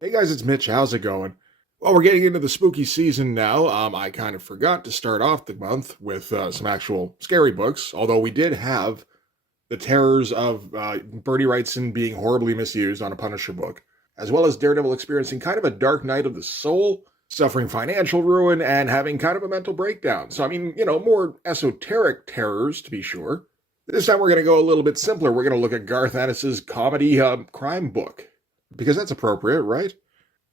Hey guys, it's Mitch. How's it going? Well, we're getting into the spooky season now. I kind of forgot to start off the month with some actual scary books, although we did have The Terrors of Bertie Wrightson being horribly misused on a Punisher book, as well as Daredevil experiencing kind of a dark night of the soul, suffering financial ruin, and having kind of a mental breakdown. So, I mean, more esoteric terrors to be sure. This time we're going to go a little bit simpler. We're going to look at Garth Ennis's comedy crime book, because that's appropriate, right?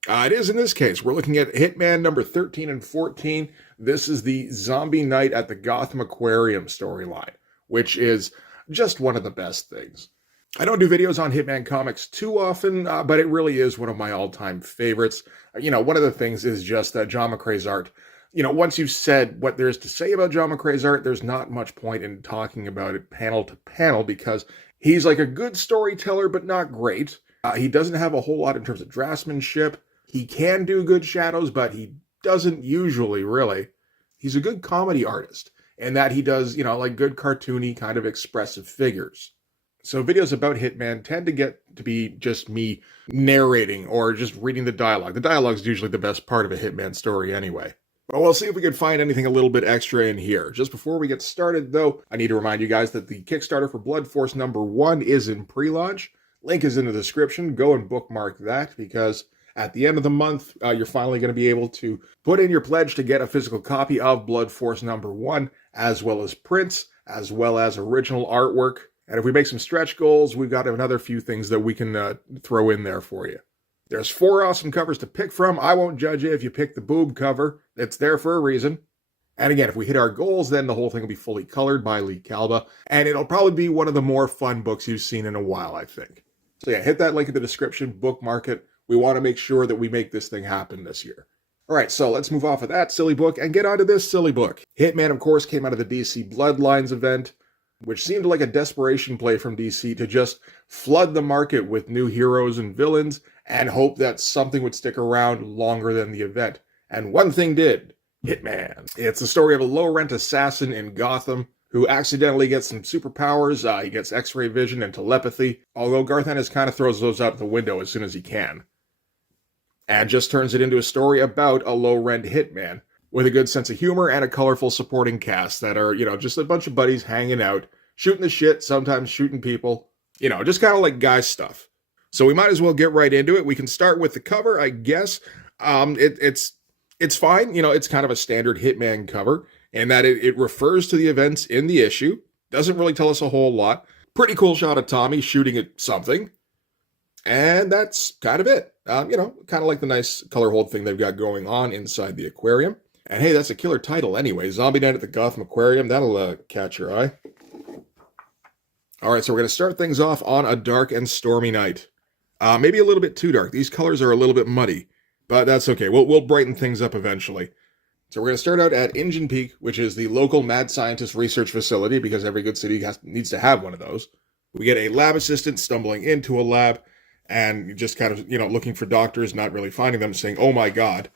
It is in this case. We're looking at Hitman number 13 and 14. This is the Zombie Night at the Gotham Aquarium storyline, which is just one of the best things. I don't do videos on Hitman comics too often, but it really is one of my all-time favorites. One of the things is just John McCrea's art. Once you've said what there is to say about John McCrea's art, there's not much point in talking about it panel to panel because he's like a good storyteller, but not great. He doesn't have a whole lot in terms of draftsmanship. He can do good shadows, but he doesn't usually, really. He's a good comedy artist, and that he does, like good cartoony kind of expressive figures. So videos about Hitman tend to get to be just me narrating or just reading the dialogue. The dialogue's usually the best part of a Hitman story anyway. But we'll see if we can find anything a little bit extra in here. Just before we get started, though, I need to remind you guys that the Kickstarter for Blood Force number 1 is in pre-launch. Link is in the description. Go and bookmark that because at the end of the month, you're finally going to be able to put in your pledge to get a physical copy of Blood Force number 1, as well as prints, as well as original artwork. And if we make some stretch goals, we've got another few things that we can throw in there for you. There's 4 awesome covers to pick from. I won't judge you if you pick the boob cover. It's there for a reason. And again, if we hit our goals, then the whole thing will be fully colored by Lee Calba. And it'll probably be one of the more fun books you've seen in a while, I think. So yeah, hit that link in the description, bookmark it. We want to make sure that we make this thing happen this year. All right, so let's move off of that silly book and get onto this silly book. Hitman, of course, came out of the DC Bloodlines event, which seemed like a desperation play from DC to just flood the market with new heroes and villains and hope that something would stick around longer than the event. And one thing did. Hitman. It's the story of a low-rent assassin in Gotham who accidentally gets some superpowers. He gets X-ray vision and telepathy, although Garth Ennis kind of throws those out the window as soon as he can. And just turns it into a story about a low-rent hitman with a good sense of humor and a colorful supporting cast that are, just a bunch of buddies hanging out, shooting the shit, sometimes shooting people, just kind of like guy stuff. So we might as well get right into it. We can start with the cover, I guess. It's fine. It's kind of a standard Hitman cover in that it refers to the events in the issue. Doesn't really tell us a whole lot. Pretty cool shot of Tommy shooting at something. And that's kind of it. Kind of like the nice color hold thing they've got going on inside the aquarium. And hey, that's a killer title anyway. Zombie Night at the Gotham Aquarium. That'll catch your eye. All right, so we're going to start things off on a dark and stormy night. Maybe a little bit too dark. These colors are a little bit muddy, but that's okay. We'll brighten things up eventually. So we're going to start out at Engine Peak, which is the local mad scientist research facility, because every good city needs to have one of those. We get a lab assistant stumbling into a lab and just kind of, looking for doctors, not really finding them, saying, "Oh my God."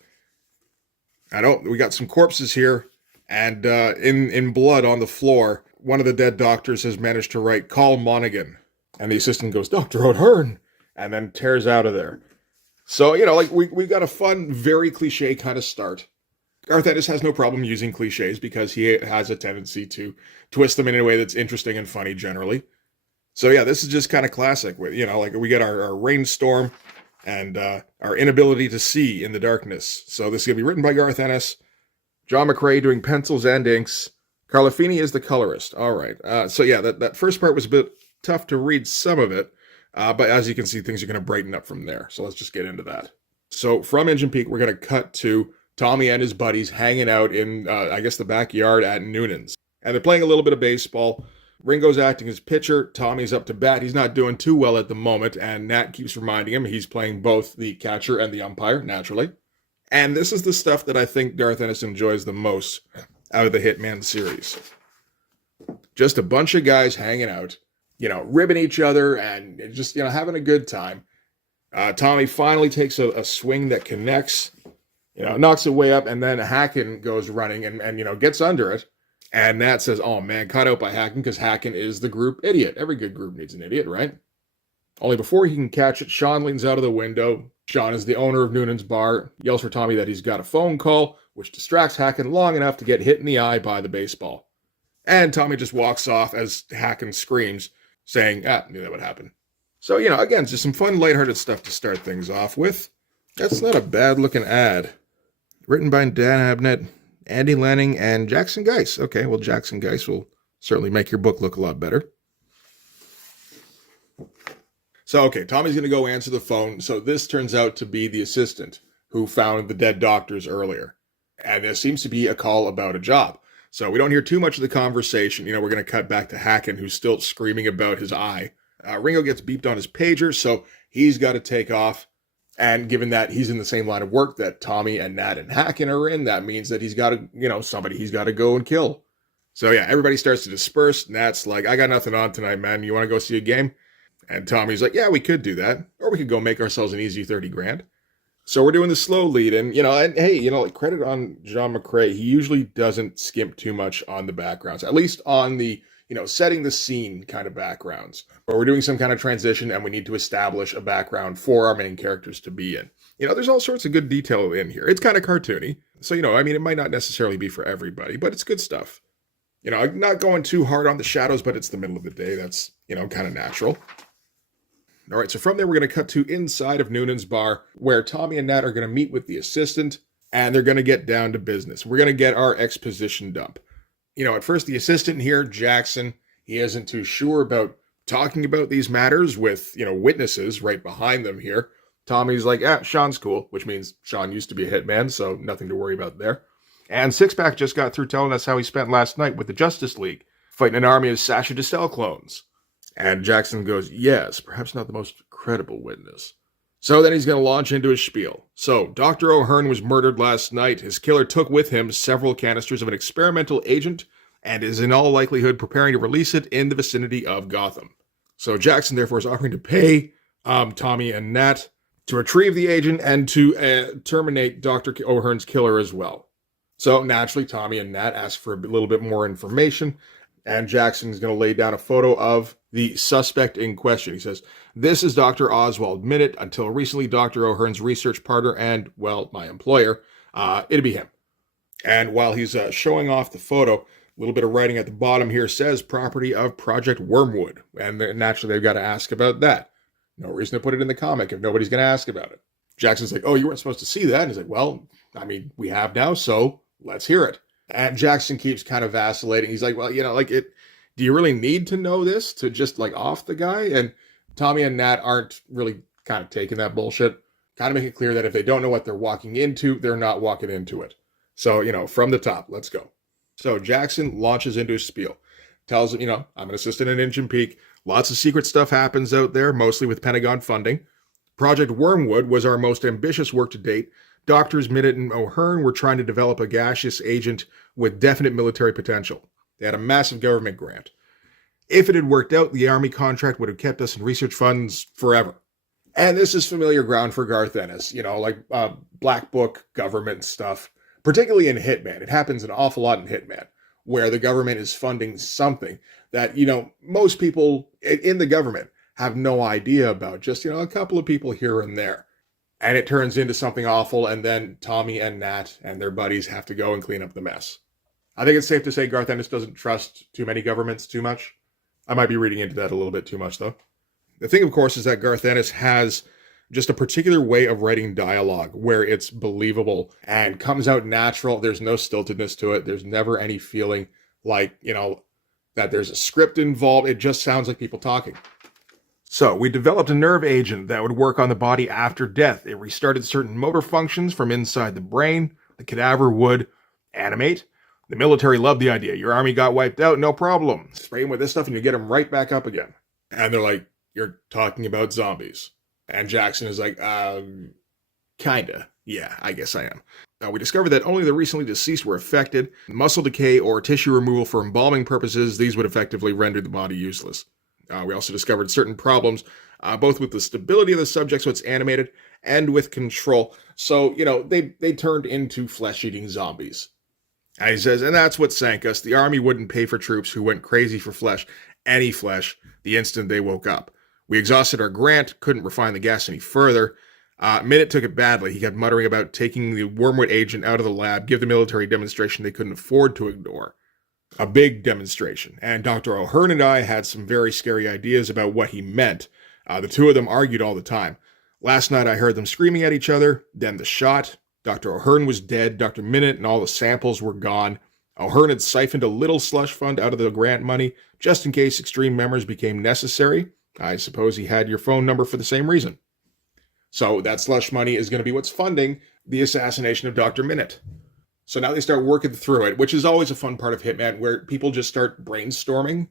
We got some corpses here, and in blood on the floor, one of the dead doctors has managed to write, "Call Monaghan." And the assistant goes, "Dr. O'Hearn," and then tears out of there. So, we got a fun, very cliche kind of start. Garth Ennis has no problem using cliches because he has a tendency to twist them in a way that's interesting and funny generally. So yeah, this is just kind of classic. We get our rainstorm and our inability to see in the darkness. So this is going to be written by Garth Ennis, John McCrea doing pencils and inks. Carla Feeney is the colorist. All right. So yeah, that first part was a bit tough to read some of it. But as you can see, things are going to brighten up from there. So let's just get into that. So from Engine Peak, we're going to cut to Tommy and his buddies hanging out in, the backyard at Noonan's. And they're playing a little bit of baseball. Ringo's acting as pitcher. Tommy's up to bat. He's not doing too well at the moment. And Nat keeps reminding him he's playing both the catcher and the umpire, naturally. And this is the stuff that I think Garth Ennis enjoys the most out of the Hitman series. Just a bunch of guys hanging out, ribbing each other and just, having a good time. Tommy finally takes a swing that connects, knocks it way up, and then Hacken goes running and gets under it. And Nat says, "Oh man, caught out by Hacken," because Hacken is the group idiot. Every good group needs an idiot, right? Only before he can catch it, Sean leans out of the window. Sean is the owner of Noonan's bar, yells for Tommy that he's got a phone call, which distracts Hacken long enough to get hit in the eye by the baseball. And Tommy just walks off as Hacken screams, saying, knew that would happen. So, again, just some fun, lighthearted stuff to start things off with. That's not a bad-looking ad. Written by Dan Abnett, Andy Lanning, and Jackson Geiss. Okay, well, Jackson Geiss will certainly make your book look a lot better. So, okay, Tommy's going to go answer the phone. So this turns out to be the assistant who found the dead doctors earlier. And there seems to be a call about a job. So we don't hear too much of the conversation. We're going to cut back to Hacken, who's still screaming about his eye. Ringo gets beeped on his pager, so he's got to take off. And given that he's in the same line of work that Tommy and Nat and Hacken are in, that means that he's got to, somebody he's got to go and kill. So yeah, everybody starts to disperse. Nat's like, I got nothing on tonight, man. You want to go see a game? And Tommy's like, yeah, we could do that. Or we could go make ourselves an easy 30 grand. So we're doing the slow lead. And, and hey, credit on John McCrae. He usually doesn't skimp too much on the backgrounds, at least on the, setting the scene kind of backgrounds. But we're doing some kind of transition and we need to establish a background for our main characters to be in. There's all sorts of good detail in here. It's kind of cartoony. So, it might not necessarily be for everybody, but it's good stuff. Not going too hard on the shadows, but it's the middle of the day. That's, kind of natural. All right, so from there, we're going to cut to inside of Noonan's bar, where Tommy and Nat are going to meet with the assistant, and they're going to get down to business. We're going to get our exposition dump. At first, the assistant here, Jackson, he isn't too sure about talking about these matters with, witnesses right behind them here. Tommy's like, Sean's cool, which means Sean used to be a hitman, so nothing to worry about there. And Sixpack just got through telling us how he spent last night with the Justice League, fighting an army of Sasha Distel clones. And Jackson goes, yes, perhaps not the most credible witness. So then he's going to launch into his spiel. So, Dr. O'Hearn was murdered last night. His killer took with him several canisters of an experimental agent and is in all likelihood preparing to release it in the vicinity of Gotham. So Jackson, therefore, is offering to pay Tommy and Nat to retrieve the agent and to terminate Dr. O'Hearn's killer as well. So, naturally, Tommy and Nat ask for a little bit more information. And Jackson's going to lay down a photo of the suspect in question. He says, this is Dr. Oswald Minute. Until recently, Dr. O'Hearn's research partner and, well, my employer. It'd be him. And while he's showing off the photo, a little bit of writing at the bottom here says property of Project Wormwood. And naturally, they've got to ask about that. No reason to put it in the comic if nobody's going to ask about it. Jackson's like, oh, you weren't supposed to see that? And he's like, well, we have now, so let's hear it. And Jackson keeps kind of vacillating. He's like, well, do you really need to know this to just off the guy? And Tommy and Nat aren't really kind of taking that bullshit. Kind of make it clear that if they don't know what they're walking into, they're not walking into it. So, from the top, let's go. So Jackson launches into his spiel. Tells him, I'm an assistant at Injun Peak. Lots of secret stuff happens out there, mostly with Pentagon funding. Project Wormwood was our most ambitious work to date. Doctors Minute and O'Hearn were trying to develop a gaseous agent with definite military potential. They had a massive government grant. If it had worked out, the Army contract would have kept us in research funds forever. And this is familiar ground for Garth Ennis, Black Book government stuff, particularly in Hitman. It happens an awful lot in Hitman, where the government is funding something that, most people in the government have no idea about, just, a couple of people here and there. And it turns into something awful, and then Tommy and Nat and their buddies have to go and clean up the mess. I think it's safe to say Garth Ennis doesn't trust too many governments too much. I might be reading into that a little bit too much, though. The thing, of course, is that Garth Ennis has just a particular way of writing dialogue where it's believable and comes out natural. There's no stiltedness to it. There's never any feeling like, that there's a script involved. It just sounds like people talking. So, we developed a nerve agent that would work on the body after death. It restarted certain motor functions from inside the brain. The cadaver would animate. The military loved the idea. Your army got wiped out, no problem. Spray them with this stuff and you get them right back up again. And they're like, you're talking about zombies. And Jackson is like, kinda. Yeah, I guess I am. We discovered that only the recently deceased were affected. Muscle decay or tissue removal for embalming purposes, these would effectively render the body useless. We also discovered certain problems, both with the stability of the subject, so it's animated, and with control. So, they turned into flesh-eating zombies. And he says, and that's what sank us. The army wouldn't pay for troops who went crazy for flesh, any flesh, the instant they woke up. We exhausted our grant, couldn't refine the gas any further. Minute took it badly. He kept muttering about taking the Wormwood agent out of the lab, give the military demonstration they couldn't afford to ignore. A big demonstration. And Dr. O'Hearn and I had some very scary ideas about what he meant. The two of them argued all the time. Last night I heard them screaming at each other, then the shot. Dr. O'Hearn was dead, Dr. Minute and all the samples were gone. O'Hearn had siphoned a little slush fund out of the grant money, just in case extreme memories became necessary. I suppose he had your phone number for the same reason. So that slush money is going to be what's funding the assassination of Dr. Minute. So now they start working through it, which is always a fun part of Hitman, where people just start brainstorming.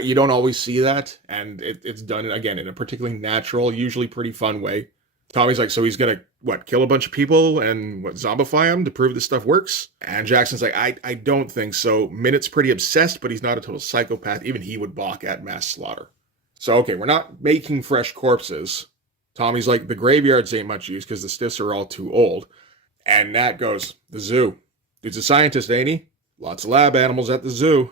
You don't always see that, and it's done, again, in a particularly natural, usually pretty fun way. Tommy's like, so he's going to, kill a bunch of people and, zombify them to prove this stuff works? And Jackson's like, I don't think so. Minute's pretty obsessed, but he's not a total psychopath. Even he would balk at mass slaughter. So, okay, we're not making fresh corpses. Tommy's like, the graveyards ain't much use because the stiffs are all too old. And Nat goes, the zoo. Dude's a scientist, ain't he? Lots of lab animals at the zoo.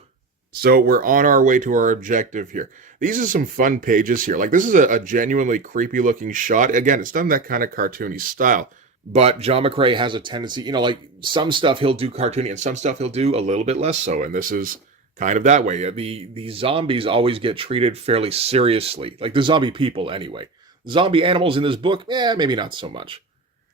So we're on our way to our objective here. These are some fun pages here. This is a genuinely creepy looking shot. Again, it's done that kind of cartoony style. But John McCrae has a tendency, some stuff he'll do cartoony and some stuff he'll do a little bit less so. And this is kind of that way. The zombies always get treated fairly seriously. The zombie people, anyway. Zombie animals in this book, maybe not so much.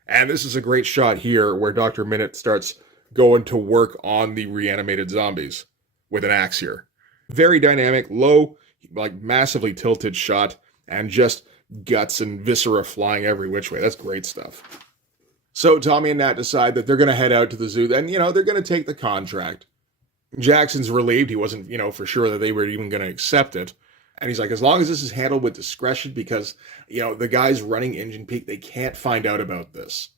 And this is a great shot here where Dr. Minute starts going to work on the reanimated zombies with an axe here. Very dynamic, low, massively tilted shot, and just guts and viscera flying every which way. That's great stuff. So Tommy and Nat decide that they're going to head out to the zoo, and, they're going to take the contract. Jackson's relieved. He wasn't, for sure that they were even going to accept it. And he's like, as long as this is handled with discretion, because, the guys running Engine Peak, they can't find out about this.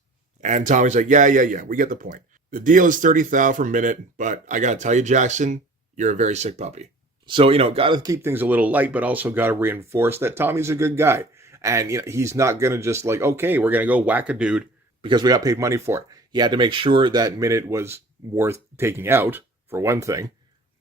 And Tommy's like, yeah, we get the point. The deal is $30,000 for a minute, but I got to tell you, Jackson, you're a very sick puppy. So, got to keep things a little light, but also got to reinforce that Tommy's a good guy. And, he's not going to just okay, we're going to go whack a dude because we got paid money for it. He had to make sure that Minute was worth taking out, for one thing.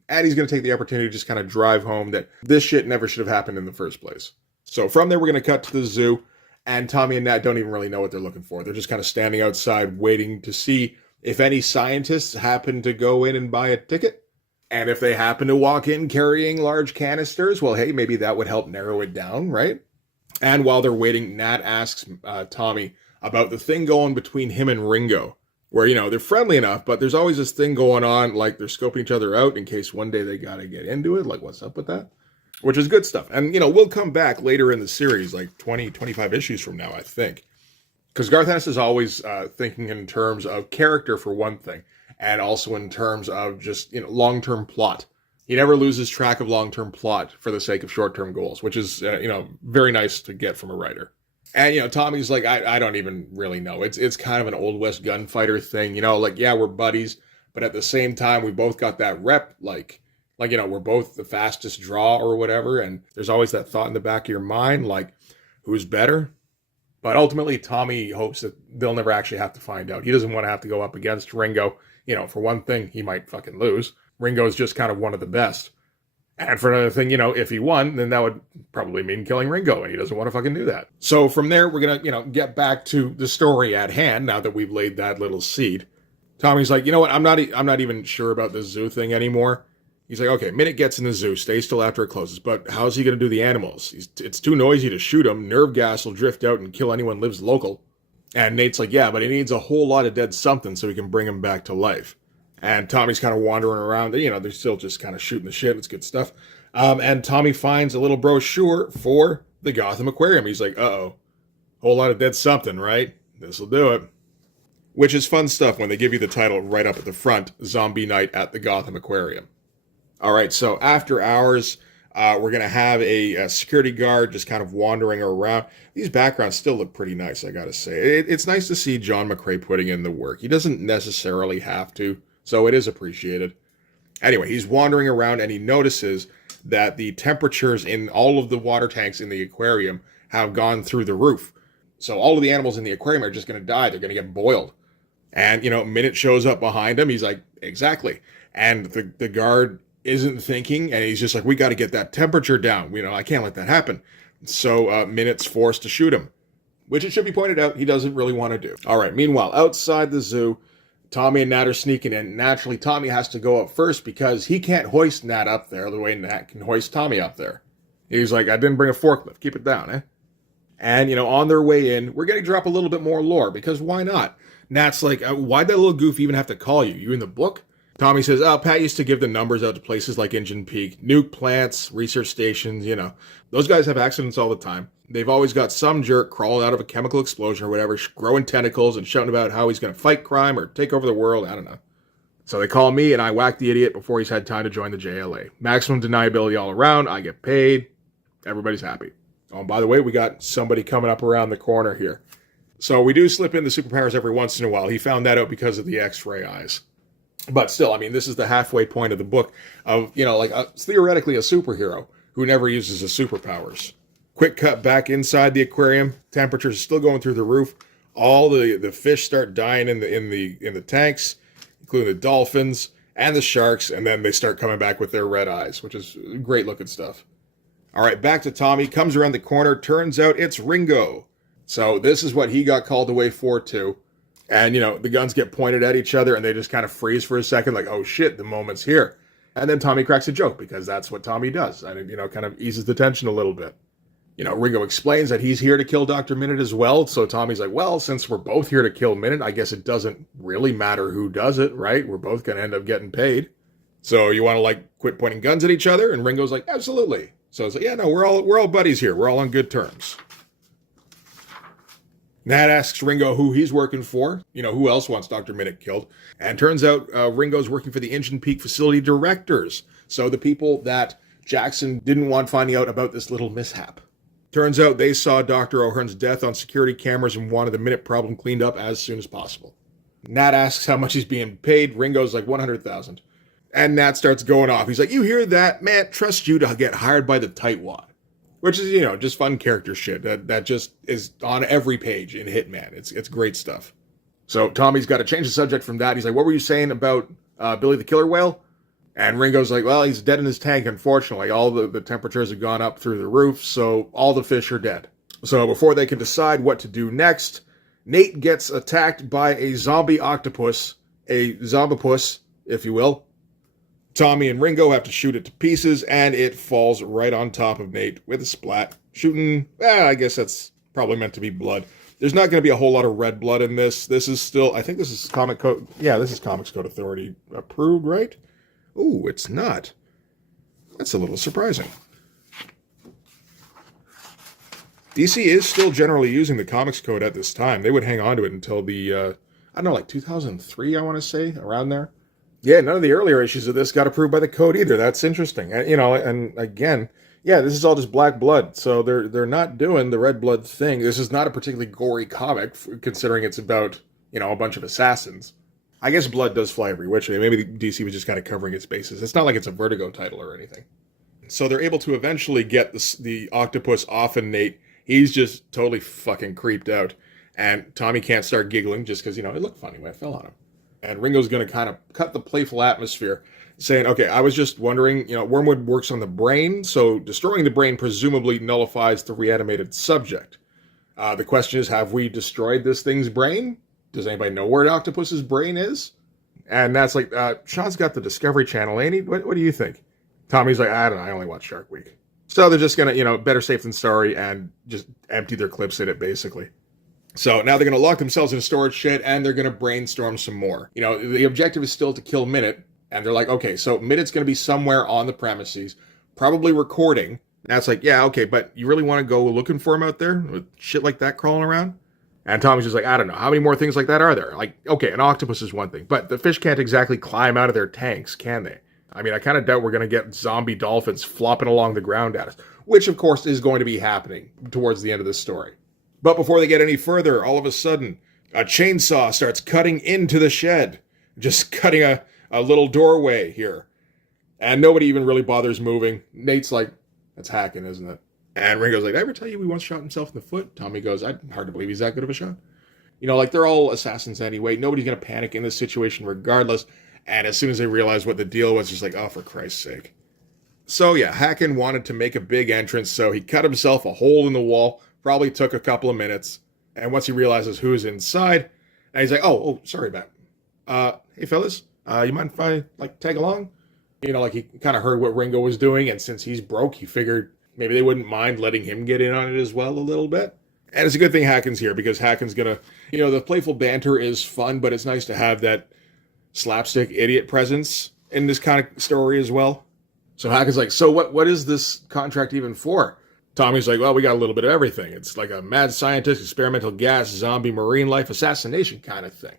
And he's going to take the opportunity to just kind of drive home that this shit never should have happened in the first place. So from there, we're going to cut to the zoo. And Tommy and Nat don't even really know what they're looking for. They're just kind of standing outside waiting to see if any scientists happen to go in and buy a ticket. And if they happen to walk in carrying large canisters, well, hey, maybe that would help narrow it down, right? And while they're waiting, Nat asks Tommy about the thing going between him and Ringo, where, they're friendly enough, but there's always this thing going on, they're scoping each other out in case one day they got to get into it. What's up with that? Which is good stuff. And, we'll come back later in the series, 20, 25 issues from now, I think. Because Garth Ennis is always thinking in terms of character, for one thing, and also in terms of just, long-term plot. He never loses track of long-term plot for the sake of short-term goals, which is, very nice to get from a writer. And, Tommy's like, I don't even really know. It's kind of an Old West gunfighter thing, yeah, we're buddies, but at the same time, we both got that rep, we're both the fastest draw or whatever, and there's always that thought in the back of your mind, who's better? But ultimately, Tommy hopes that they'll never actually have to find out. He doesn't want to have to go up against Ringo. For one thing, he might fucking lose. Ringo's just kind of one of the best. And for another thing, if he won, then that would probably mean killing Ringo, and he doesn't want to fucking do that. So from there, we're going to, get back to the story at hand now that we've laid that little seed. Tommy's like, you know what, I'm not even sure about this zoo thing anymore. He's like, okay, Minute gets in the zoo, stays till after it closes, but how's he going to do the animals? It's too noisy to shoot them. Nerve gas will drift out and kill anyone lives local. And Nate's like, yeah, but he needs a whole lot of dead something so he can bring him back to life. And Tommy's kind of wandering around. They're still just kind of shooting the shit. It's good stuff. And Tommy finds a little brochure for the Gotham Aquarium. He's like, uh-oh, whole lot of dead something, right? This'll do it. Which is fun stuff when they give you the title right up at the front, Zombie Night at the Gotham Aquarium. All right, so after hours, we're going to have a security guard just kind of wandering around. These backgrounds still look pretty nice, I got to say. It's nice to see John McCrae putting in the work. He doesn't necessarily have to, so it is appreciated. Anyway, he's wandering around and he notices that the temperatures in all of the water tanks in the aquarium have gone through the roof. So all of the animals in the aquarium are just going to die. They're going to get boiled. And, Minute shows up behind him. He's like, exactly. And the guard isn't thinking, and he's just like, we got to get that temperature down. I can't let that happen. So Minute's forced to shoot him, which it should be pointed out he doesn't really want to do. All right, meanwhile, outside the zoo, Tommy and Nat are sneaking in. Naturally, Tommy has to go up first because he can't hoist Nat up there the way Nat can hoist Tommy up there. He's like, I didn't bring a forklift. Keep it down, eh? And, on their way in, we're going to drop a little bit more lore, because why not? Nat's like, why'd that little goof even have to call you? You in the book? Tommy says, Pat used to give the numbers out to places like Engine Peak, nuke plants, research stations, Those guys have accidents all the time. They've always got some jerk crawling out of a chemical explosion or whatever, growing tentacles and shouting about how he's going to fight crime or take over the world. I don't know. So they call me and I whack the idiot before he's had time to join the JLA. Maximum deniability all around. I get paid. Everybody's happy. Oh, and by the way, we got somebody coming up around the corner here. So we do slip in the superpowers every once in a while. He found that out because of the X-ray eyes. But still, this is the halfway point of the book of, theoretically a superhero who never uses his superpowers. Quick cut back inside the aquarium. Temperatures are still going through the roof. All the fish start dying in the tanks, including the dolphins and the sharks, and then they start coming back with their red eyes, which is great looking stuff. All right, back to Tommy. Comes around the corner. Turns out it's Ringo. So this is what he got called away for, too. And, the guns get pointed at each other, and they just kind of freeze for a second, like, oh, shit, the moment's here. And then Tommy cracks a joke, because that's what Tommy does. And it, kind of eases the tension a little bit. Ringo explains that he's here to kill Dr. Minute as well. So Tommy's like, well, since we're both here to kill Minute, I guess it doesn't really matter who does it, right? We're both going to end up getting paid. So you want to, quit pointing guns at each other? And Ringo's like, absolutely. So it's like, yeah, no, we're all buddies here. We're all on good terms. Nat asks Ringo who he's working for. Who else wants Dr. Minute killed? And turns out Ringo's working for the Engine Peak facility directors. So the people that Jackson didn't want finding out about this little mishap. Turns out they saw Dr. O'Hearn's death on security cameras and wanted the Minute problem cleaned up as soon as possible. Nat asks how much he's being paid. Ringo's like $100,000. And Nat starts going off. He's like, you hear that? Man, trust you to get hired by the tightwad. Which is, just fun character shit that just is on every page in Hitman. It's great stuff. So Tommy's got to change the subject from that. He's like, what were you saying about Billy the Killer Whale? And Ringo's like, well, he's dead in his tank, unfortunately. All the temperatures have gone up through the roof, so all the fish are dead. So before they can decide what to do next, Nate gets attacked by a zombie octopus, a zombipus, if you will. Tommy and Ringo have to shoot it to pieces, and it falls right on top of Nate with a splat. Shooting, I guess that's probably meant to be blood. There's not going to be a whole lot of red blood in this. This is still, I think this is Comic Code, this is Comics Code Authority approved, right? Ooh, it's not. That's a little surprising. DC is still generally using the Comics Code at this time. They would hang on to it until the, 2003, I want to say, around there. Yeah, none of the earlier issues of this got approved by the code either. That's interesting. And again, this is all just black blood. So they're not doing the red blood thing. This is not a particularly gory comic, considering it's about, a bunch of assassins. I guess blood does fly every which way. Maybe DC was just kind of covering its bases. It's not like it's a Vertigo title or anything. So they're able to eventually get the octopus off of Nate. He's just totally fucking creeped out. And Tommy can't start giggling just because, it looked funny when it fell on him. And Ringo's going to kind of cut the playful atmosphere, saying, okay, I was just wondering, wormwood works on the brain, so destroying the brain presumably nullifies the reanimated subject. The question is, have we destroyed this thing's brain? Does anybody know where an octopus's brain is? And that's like, Sean's got the Discovery Channel, ain't he? What do you think? Tommy's like, I don't know, I only watch Shark Week. So they're just going to, better safe than sorry, and just empty their clips in it, basically. So now they're going to lock themselves in a storage shed, and they're going to brainstorm some more. The objective is still to kill Minute, and they're like, okay, so Minute's going to be somewhere on the premises, probably recording. And it's like, yeah, okay, but you really want to go looking for him out there with shit like that crawling around? And Tommy's just like, I don't know, how many more things like that are there? Like, okay, an octopus is one thing, but the fish can't exactly climb out of their tanks, can they? I kind of doubt we're going to get zombie dolphins flopping along the ground at us, which, of course, is going to be happening towards the end of this story. But before they get any further, all of a sudden, a chainsaw starts cutting into the shed. Just cutting a little doorway here. And nobody even really bothers moving. Nate's like, that's hacking, isn't it? And Ringo's like, did I ever tell you he once shot himself in the foot? Tommy goes, hard to believe he's that good of a shot. They're all assassins anyway. Nobody's going to panic in this situation regardless. And as soon as they realize what the deal was, just like, oh, for Christ's sake. So yeah, Hacken wanted to make a big entrance, so he cut himself a hole in the wall. Probably took a couple of minutes. And once he realizes who's inside, and he's like, "Oh, sorry, Matt. Hey fellas, you mind if I like tag along?" Like he kind of heard what Ringo was doing, and since he's broke, he figured maybe they wouldn't mind letting him get in on it as well a little bit. And it's a good thing Hacken's here because Hacken's gonna, the playful banter is fun, but it's nice to have that slapstick idiot presence in this kind of story as well. So Hacken's like, "So what is this contract even for?" Tommy's like, "Well, we got a little bit of everything. It's like a mad scientist, experimental gas, zombie, marine life, assassination kind of thing."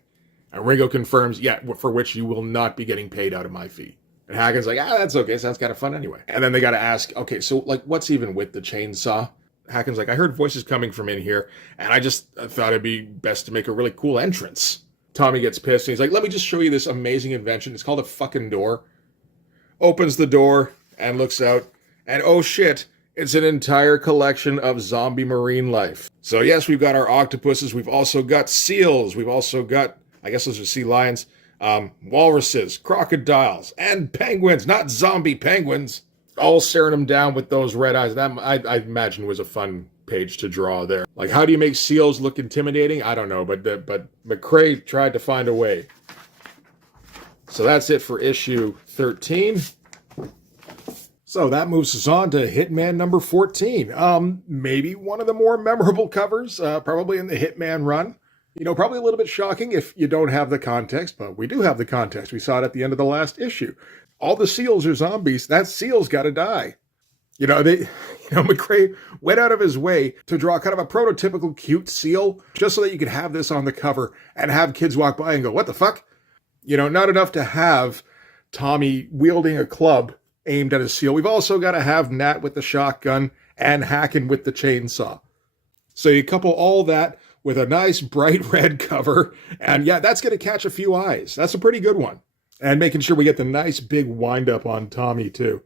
And Ringo confirms, "Yeah, for which you will not be getting paid out of my fee." And Hacken's like, "That's okay. Sounds kind of fun anyway." And then they got to ask, "Okay, so like what's even with the chainsaw?" Hacken's like, "I heard voices coming from in here, and I just thought it'd be best to make a really cool entrance." Tommy gets pissed, and he's like, "Let me just show you this amazing invention. It's called a fucking door." Opens the door and looks out, and oh shit, it's an entire collection of zombie marine life. So yes, we've got our octopuses, we've also got seals, we've also got, I guess those are sea lions, walruses, crocodiles, and penguins, not zombie penguins, all staring them down with those red eyes. That I imagine was a fun page to draw there. Like, how do you make seals look intimidating? I don't know, but McCrae tried to find a way. So that's it for issue 13. So that moves us on to Hitman number 14. Maybe one of the more memorable covers, probably in the Hitman run. Probably a little bit shocking if you don't have the context, but we do have the context. We saw it at the end of the last issue. All the seals are zombies. That seal's got to die. McCrae went out of his way to draw kind of a prototypical cute seal just so that you could have this on the cover and have kids walk by and go, "What the fuck?" Not enough to have Tommy wielding a club aimed at a seal. We've also got to have Nat with the shotgun and Hacken with the chainsaw. So you couple all that with a nice bright red cover, and yeah, that's going to catch a few eyes. That's a pretty good one. And making sure we get the nice big wind-up on Tommy, too.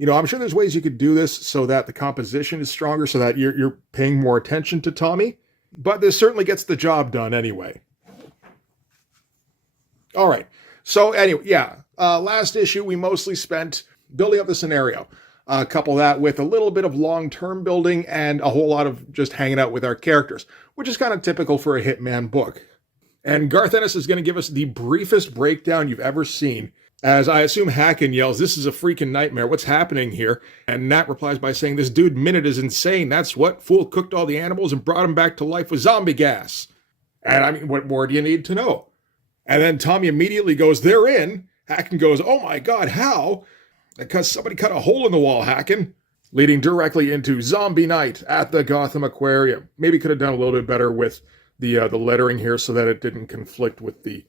I'm sure there's ways you could do this so that the composition is stronger, so that you're paying more attention to Tommy, but this certainly gets the job done anyway. All right. So anyway, yeah, last issue, we mostly spent building up the scenario. Couple that with a little bit of long-term building and a whole lot of just hanging out with our characters, which is kind of typical for a Hitman book. And Garth Ennis is going to give us the briefest breakdown you've ever seen, as I assume Hacken yells, "This is a freaking nightmare. What's happening here?" And Nat replies by saying, "This dude Minute is insane. That's what fool cooked all the animals and brought them back to life with zombie gas." And I mean, what more do you need to know? And then Tommy immediately goes, "They're in." Hacken goes, "Oh my God, how?" "Because somebody cut a hole in the wall, Hacken." Leading directly into Zombie Night at the Gotham Aquarium. Maybe could have done a little bit better with the lettering here so that it didn't conflict with the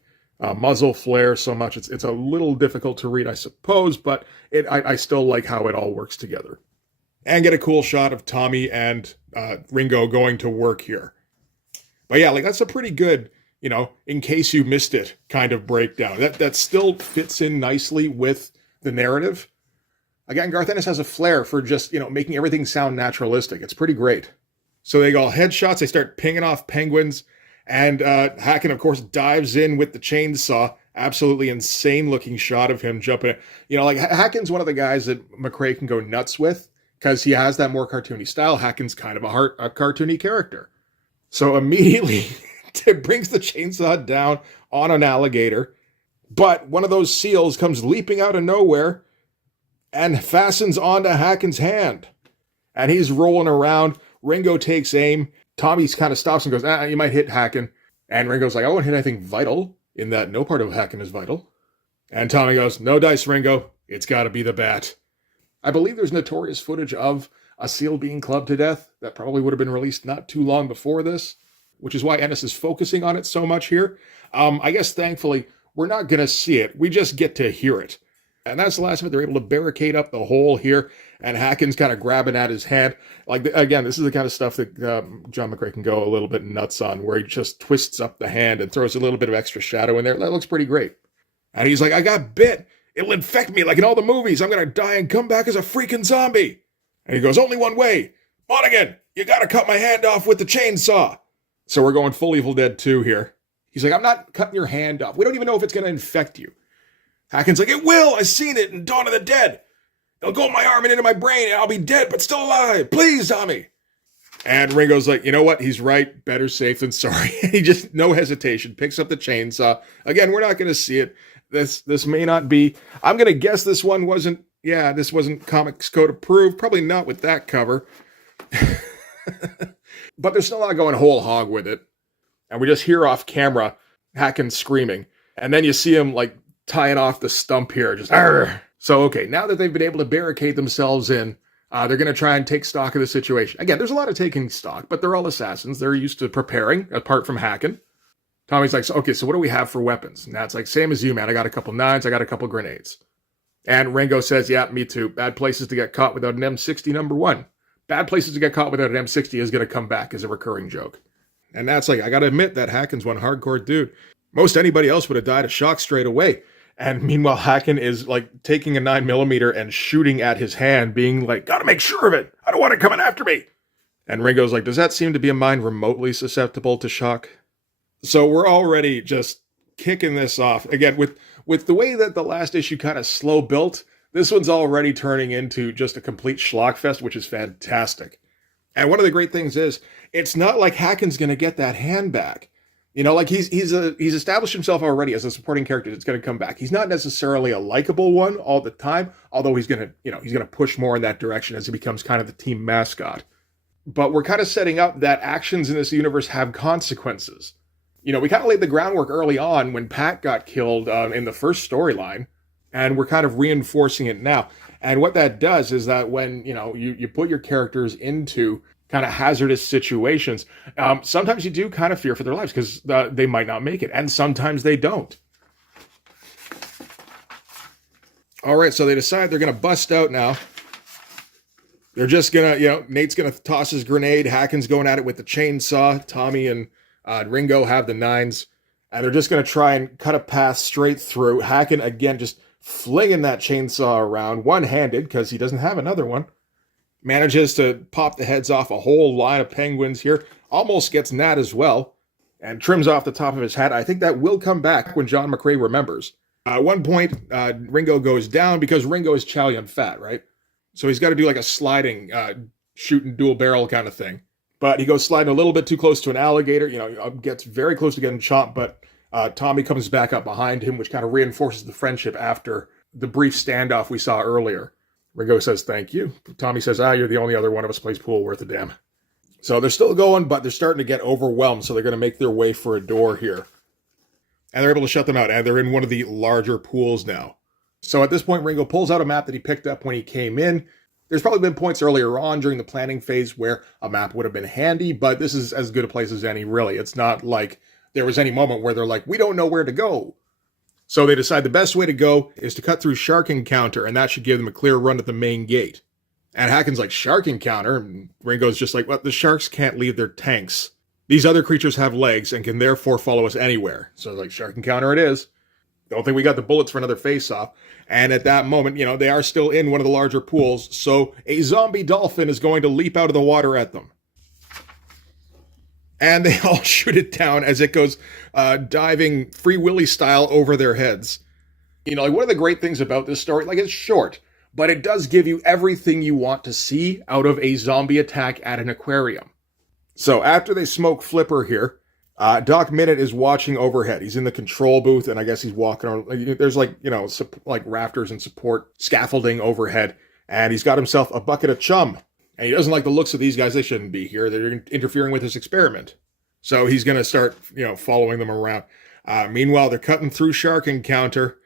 muzzle flare so much. It's a little difficult to read, I suppose, but I still like how it all works together. And get a cool shot of Tommy and Ringo going to work here. But yeah, that's a pretty good, in case you missed it kind of breakdown. That still fits in nicely with the narrative. Again, Garth Ennis has a flair for just, making everything sound naturalistic. It's pretty great. So they go headshots, they start pinging off penguins, and Hacken, of course, dives in with the chainsaw. Absolutely insane looking shot of him jumping. Hacken's one of the guys that McCrae can go nuts with because he has that more cartoony style. Hacken's kind of a cartoony character. So immediately it brings the chainsaw down on an alligator, but one of those seals comes leaping out of nowhere and fastens onto Hacken's hand. And he's rolling around. Ringo takes aim. Tommy kind of stops and goes, "You might hit Hacken." And Ringo's like, "I won't hit anything vital, in that no part of Hacken is vital." And Tommy goes, "No dice, Ringo. It's got to be the bat." I believe there's notorious footage of a seal being clubbed to death that probably would have been released not too long before this, which is why Ennis is focusing on it so much here. I guess, thankfully, we're not going to see it. We just get to hear it. And that's the last of it. They're able to barricade up the hole here, and Hacken's kind of grabbing at his hand. Again, this is the kind of stuff that John McCrae can go a little bit nuts on, where he just twists up the hand and throws a little bit of extra shadow in there. That looks pretty great. And he's like, "I got bit. It'll infect me like in all the movies. I'm going to die and come back as a freaking zombie." And he goes, "Only one way. Monaghan, you got to cut my hand off with the chainsaw." So we're going full Evil Dead 2 here. He's like, "I'm not cutting your hand off. We don't even know if it's going to infect you." Hacken's like, "It will. I've seen it in Dawn of the Dead." They'll go in my arm and into my brain, and I'll be dead, but still alive. Please, Tommy. And Ringo's like, you know what? He's right. Better safe than sorry. He just, no hesitation, picks up the chainsaw. Again, we're not going to see it. This may not be. I'm going to guess this wasn't Comics Code approved. Probably not with that cover. But they're still not going whole hog with it. And we just hear off camera Hacken screaming. And then you see him like tying off the stump here. Just, argh. So, okay, now that they've been able to barricade themselves in, they're going to try and take stock of the situation. Again, there's a lot of taking stock, but they're all assassins. They're used to preparing, apart from Hacken. Tommy's like, okay, so what do we have for weapons? And that's like, same as you, man. I got a couple knives. I got a couple grenades. And Ringo says, yeah, me too. Bad places to get caught without an M60, number one. Bad places to get caught without an M60 is going to come back as a recurring joke. And that's like, I got to admit that Hacken's one hardcore dude. Most anybody else would have died of shock straight away. And meanwhile, Hacken is like taking a 9mm and shooting at his hand, being like, gotta make sure of it. I don't want it coming after me. And Ringo's like, does that seem to be a mind remotely susceptible to shock? So we're already just kicking this off. Again, with the way that the last issue kind of slow built, this one's already turning into just a complete schlockfest, which is fantastic. And one of the great things is, it's not like Hacken's going to get that hand back. You know, like he's established himself already as a supporting character that's going to come back. He's not necessarily a likable one all the time, although he's going to push more in that direction as he becomes kind of the team mascot. But we're kind of setting up that actions in this universe have consequences. You know, we kind of laid the groundwork early on when Pat got killed in the first storyline, and we're kind of reinforcing it now. And what that does is that when, you know, you put your characters into kind of hazardous situations, sometimes you do kind of fear for their lives because they might not make it, and sometimes they don't. All right, so they decide they're going to bust out now. They're just going to, Nate's going to toss his grenade, Hacken's going at it with the chainsaw, Tommy and Ringo have the nines, and they're just going to try and cut a path straight through. Hacken, again, just flinging that chainsaw around, one-handed, because he doesn't have another one. Manages to pop the heads off a whole line of penguins here. Almost gets Nat as well. And trims off the top of his hat. I think that will come back when John McCrae remembers. At one point, Ringo goes down because Ringo is Chow Yun Fat, right? So he's got to do like a sliding, shooting dual barrel kind of thing. But he goes sliding a little bit too close to an alligator. Gets very close to getting chomped. But Tommy comes back up behind him, which kind of reinforces the friendship after the brief standoff we saw earlier. Ringo says, thank you. Tommy says, you're the only other one of us plays pool worth a damn. So they're still going, but they're starting to get overwhelmed, so they're going to make their way for a door here. And they're able to shut them out, and they're in one of the larger pools now. So at this point, Ringo pulls out a map that he picked up when he came in. There's probably been points earlier on during the planning phase where a map would have been handy, but this is as good a place as any, really. It's not like there was any moment where they're like, we don't know where to go. So they decide the best way to go is to cut through Shark Encounter, and that should give them a clear run at the main gate. And Hacken's like, Shark Encounter? And Ringo's just like, well, the sharks can't leave their tanks. These other creatures have legs and can therefore follow us anywhere. So like, Shark Encounter it is. Don't think we got the bullets for another face-off. And at that moment, they are still in one of the larger pools, so a zombie dolphin is going to leap out of the water at them. And they all shoot it down as it goes diving Free Willy style over their heads. One of the great things about this story, it's short, but it does give you everything you want to see out of a zombie attack at an aquarium. So after they smoke Flipper here, Doc Minute is watching overhead. He's in the control booth, and I guess he's walking around. There's rafters and support scaffolding overhead, and he's got himself a bucket of chum. And he doesn't like the looks of these guys. They shouldn't be here. They're interfering with his experiment. So he's going to start, following them around. Meanwhile, they're cutting through Shark Encounter,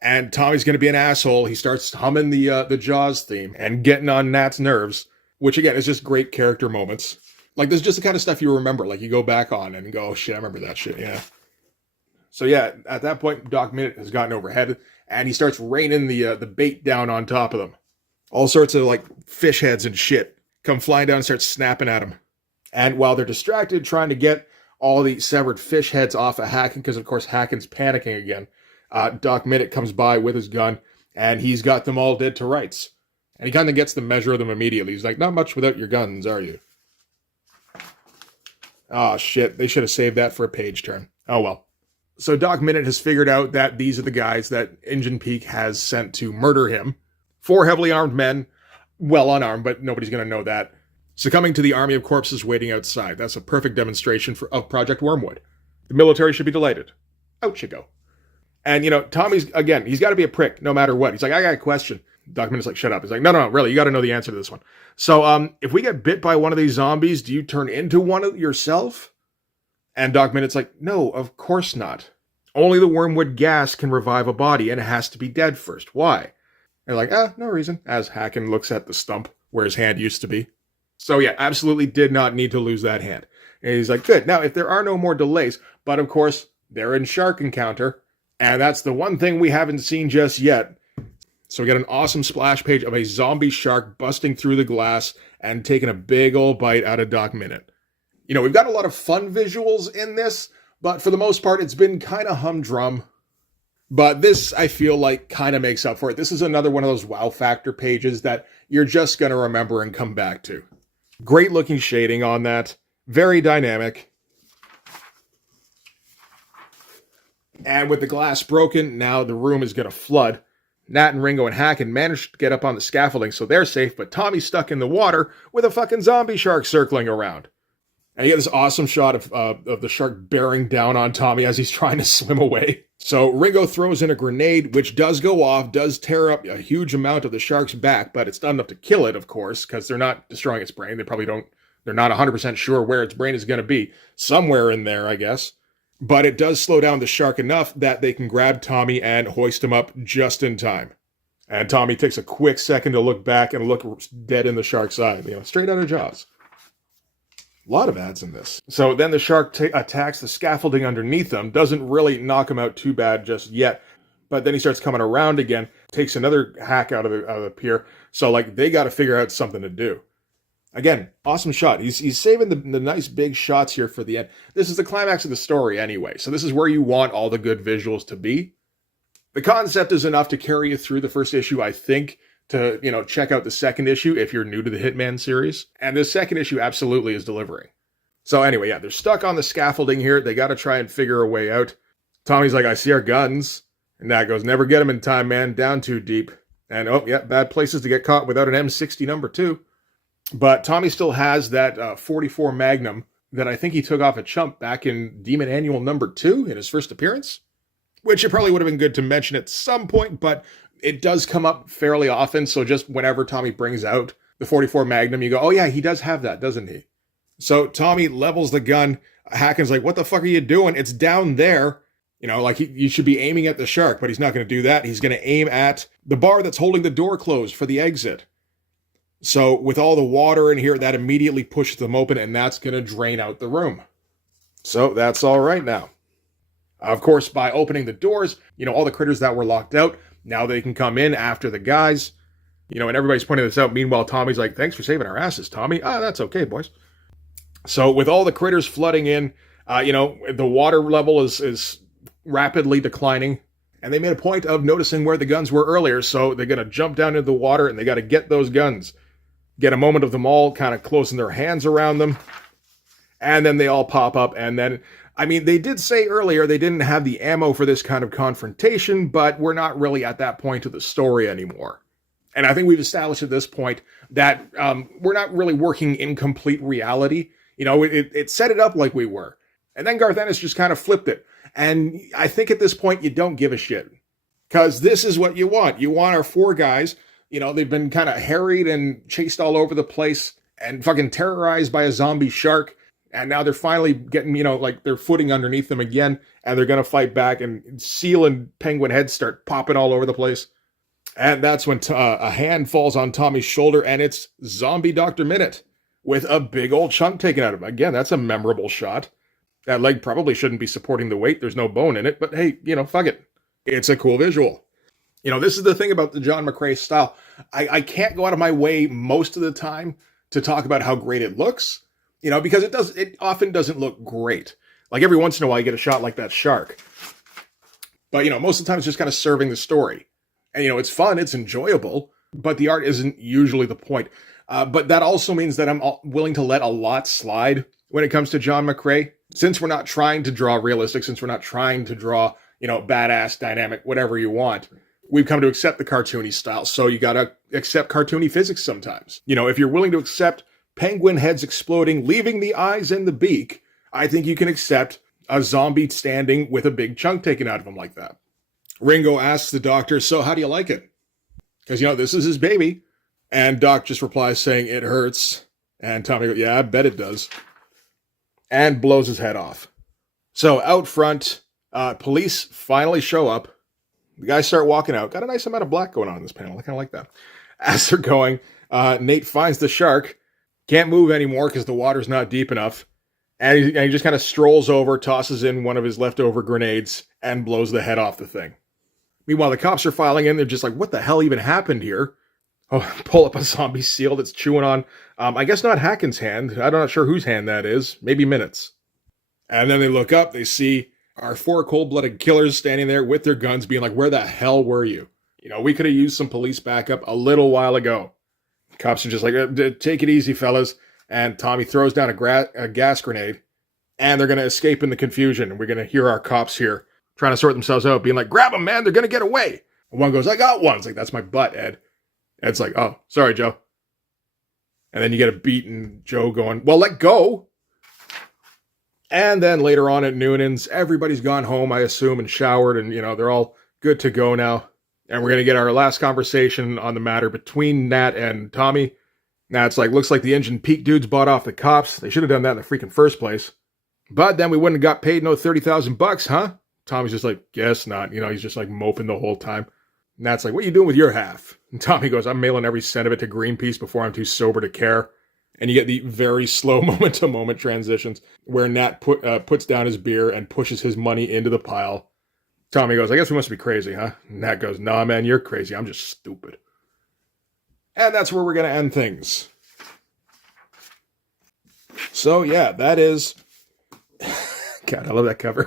and Tommy's going to be an asshole. He starts humming the Jaws theme and getting on Nat's nerves, which, again, is just great character moments. This is just the kind of stuff you remember. You go back on and go, oh, shit, I remember that shit, yeah. So, yeah, at that point, Doc Minute has gotten overhead, and he starts raining the bait down on top of them. All sorts of, fish heads and shit come flying down and start snapping at him. And while they're distracted trying to get all the severed fish heads off of Hacken, because, of course, Hacken's panicking again, Doc Minute comes by with his gun, and he's got them all dead to rights. And he kind of gets the measure of them immediately. He's like, not much without your guns, are you? Oh, shit. They should have saved that for a page turn. Oh, well. So Doc Minute has figured out that these are the guys that Engine Peak has sent to murder him 4 heavily armed men, well unarmed, but nobody's going to know that, succumbing to the army of corpses waiting outside. That's a perfect demonstration of Project Wormwood. The military should be delighted. Out you go. And, Tommy's, again, he's got to be a prick no matter what. He's like, I got a question. Doc Minute's like, shut up. He's like, no, really, you got to know the answer to this one. So, if we get bit by one of these zombies, do you turn into one of yourself? And Doc Minute's like, no, of course not. Only the wormwood gas can revive a body, and it has to be dead first. Why? They're like, no reason, as Hacken looks at the stump where his hand used to be. So yeah, absolutely did not need to lose that hand. And he's like, good. Now, if there are no more delays, but of course, they're in shark encounter, and that's the one thing we haven't seen just yet. So we got an awesome splash page of a zombie shark busting through the glass and taking a big old bite out of Doc Minute. We've got a lot of fun visuals in this, but for the most part, it's been kind of humdrum. But this, I feel like, kind of makes up for it. This is another one of those wow factor pages that you're just going to remember and come back to. Great looking shading on that. Very dynamic. And with the glass broken, now the room is going to flood. Nat and Ringo and Hacken managed to get up on the scaffolding, so they're safe, but Tommy's stuck in the water with a fucking zombie shark circling around. And you get this awesome shot of the shark bearing down on Tommy as he's trying to swim away. So Ringo throws in a grenade, which does go off, does tear up a huge amount of the shark's back, but it's not enough to kill it, of course, because they're not destroying its brain. They're not 100% sure where its brain is going to be. Somewhere in there, I guess. But it does slow down the shark enough that they can grab Tommy and hoist him up just in time. And Tommy takes a quick second to look back and look dead in the shark's eye. Straight out of Jaws. A lot of ads in this. So then the shark attacks the scaffolding underneath them. Doesn't really knock him out too bad just yet. But then he starts coming around again. Takes another hack out of the pier. So, they got to figure out something to do. Again, awesome shot. He's saving the nice big shots here for the end. This is the climax of the story anyway. So this is where you want all the good visuals to be. The concept is enough to carry you through the first issue, I think, to, check out the second issue if you're new to the Hitman series. And the second issue absolutely is delivering. So anyway, yeah, they're stuck on the scaffolding here. They got to try and figure a way out. Tommy's like, I see our guns. And Nat goes, never get them in time, man. Down too deep. And, bad places to get caught without an M60 number 2. But Tommy still has that 44 Magnum that I think he took off a chump back in Demon Annual number 2 in his first appearance. Which it probably would have been good to mention at some point, but it does come up fairly often. So just whenever Tommy brings out the 44 Magnum, you go, oh yeah, he does have that, doesn't he? So Tommy levels the gun. Hacken's like, what the fuck are you doing? It's down there. You should be aiming at the shark, but he's not going to do that. He's going to aim at the bar that's holding the door closed for the exit. So with all the water in here, that immediately pushes them open, and that's going to drain out the room. So that's all right now. Of course, by opening the doors, all the critters that were locked out, now they can come in after the guys. And everybody's pointing this out. Meanwhile, Tommy's like, thanks for saving our asses, Tommy. That's okay, boys. So with all the critters flooding in, the water level is rapidly declining. And they made a point of noticing where the guns were earlier. So they're going to jump down into the water, and they got to get those guns. Get a moment of them all kind of closing their hands around them. And then they all pop up. And then, they did say earlier they didn't have the ammo for this kind of confrontation, but we're not really at that point of the story anymore. And I think we've established at this point that we're not really working in complete reality. It set it up like we were. And then Garth Ennis just kind of flipped it. And I think at this point you don't give a shit. Because this is what you want. You want our 4 guys. They've been kind of harried and chased all over the place and fucking terrorized by a zombie shark. And now they're finally getting, their footing underneath them again. And they're going to fight back. And seal and penguin heads start popping all over the place. And that's when a hand falls on Tommy's shoulder. And it's Zombie Dr. Minute with a big old chunk taken out of him. Again, that's a memorable shot. That leg probably shouldn't be supporting the weight. There's no bone in it. But hey, fuck it. It's a cool visual. This is the thing about the John McCrae style. I can't go out of my way most of the time to talk about how great it looks, because it often doesn't look great. Like every once in a while you get a shot like that shark. But, most of the time it's just kind of serving the story. And, it's fun, it's enjoyable, but the art isn't usually the point. But that also means that I'm willing to let a lot slide when it comes to John McCrae. Since we're not trying to draw realistic, since we're not trying to draw, badass, dynamic, whatever you want. we've come to accept the cartoony style, so you gotta accept cartoony physics sometimes. You know, if you're willing to accept penguin heads exploding, leaving the eyes and the beak, I think you can accept a zombie standing with a big chunk taken out of him like that. Ringo asks the doctor, so how do you like it? Because, you know, this is his baby. And Doc just replies saying, it hurts. And Tommy goes, yeah, I bet it does. And blows his head off. So out front, police finally show up. The guys start walking out. Got a nice amount of black going on in this panel. I kind of like that. As they're going, Nate finds the shark. Can't move anymore because the water's not deep enough. And he just kind of strolls over, tosses in one of his leftover grenades, and blows the head off the thing. Meanwhile, the cops are filing in. They're just like, what the hell even happened here? Oh, pull up a zombie seal that's chewing on, I guess not Hacken's hand. I'm not sure whose hand that is. Maybe Minutes. And then they look up. They see our 4 cold-blooded killers standing there with their guns being like, where the hell were you? You know, we could have used some police backup a little while ago. Cops are just like, take it easy, fellas. And Tommy throws down a gas grenade. And they're going to escape in the confusion. And we're going to hear our cops here trying to sort themselves out, being like, grab them, man. They're going to get away. And one goes, I got one. It's like, that's my butt, Ed. Ed's like, oh, sorry, Joe. And then you get a beaten Joe going, well, let go. And then later on at Noonan's, everybody's gone home, I assume, and showered. And, you know, they're all good to go now. And we're going to get our last conversation on the matter between Nat and Tommy. Nat's like, looks like the Engine Peak dudes bought off the cops. They should have done that in the freaking first place. But then we wouldn't have got paid no $30,000, huh? Tommy's just like, guess not. You know, he's just like moping the whole time. Nat's like, what are you doing with your half? And Tommy goes, I'm mailing every cent of it to Greenpeace before I'm too sober to care. And you get the very slow moment-to-moment transitions where Nat puts down his beer and pushes his money into the pile. Tommy goes, I guess we must be crazy, huh? And Nat goes, nah, man, you're crazy. I'm just stupid. And that's where we're going to end things. So, yeah, that is... God, I love that cover.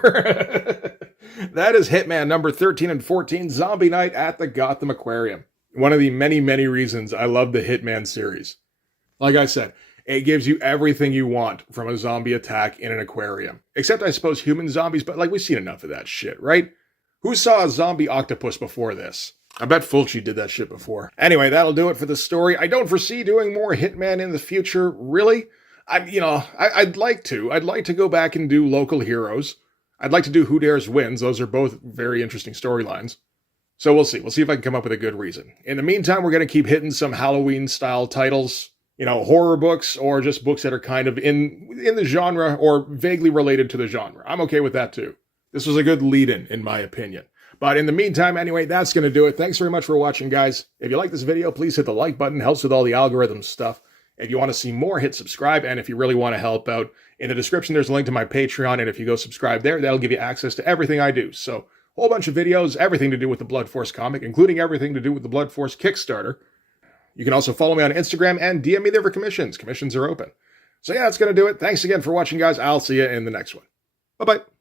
That is Hitman number 13 and 14, Zombie Night at the Gotham Aquarium. One of the many, many reasons I love the Hitman series. Like I said, it gives you everything you want from a zombie attack in an aquarium. Except, I suppose, human zombies, but like we've seen enough of that shit, right? Who saw a zombie octopus before this? I bet Fulci did that shit before. Anyway, that'll do it for the story. I don't foresee doing more Hitman in the future, really. I'd like to. I'd like to go back and do local heroes. I'd like to do Who Dares Wins. Those are both very interesting storylines. So we'll see. We'll see if I can come up with a good reason. In the meantime, we're going to keep hitting some Halloween-style titles. You know, horror books or just books that are kind of in the genre or vaguely related to the genre. I'm okay with that too. This was a good lead-in, in my opinion. But in the meantime, anyway, that's going to do it. Thanks very much for watching, guys. If you like this video, please hit the like button. Helps with all the algorithm stuff. If you want to see more, hit subscribe. And if you really want to help out, in the description, there's a link to my Patreon. And if you go subscribe there, that'll give you access to everything I do. So, a whole bunch of videos, everything to do with the Blood Force comic, including everything to do with the Blood Force Kickstarter. You can also follow me on Instagram and DM me there for commissions. Commissions are open. So yeah, that's going to do it. Thanks again for watching, guys. I'll see you in the next one. Bye-bye.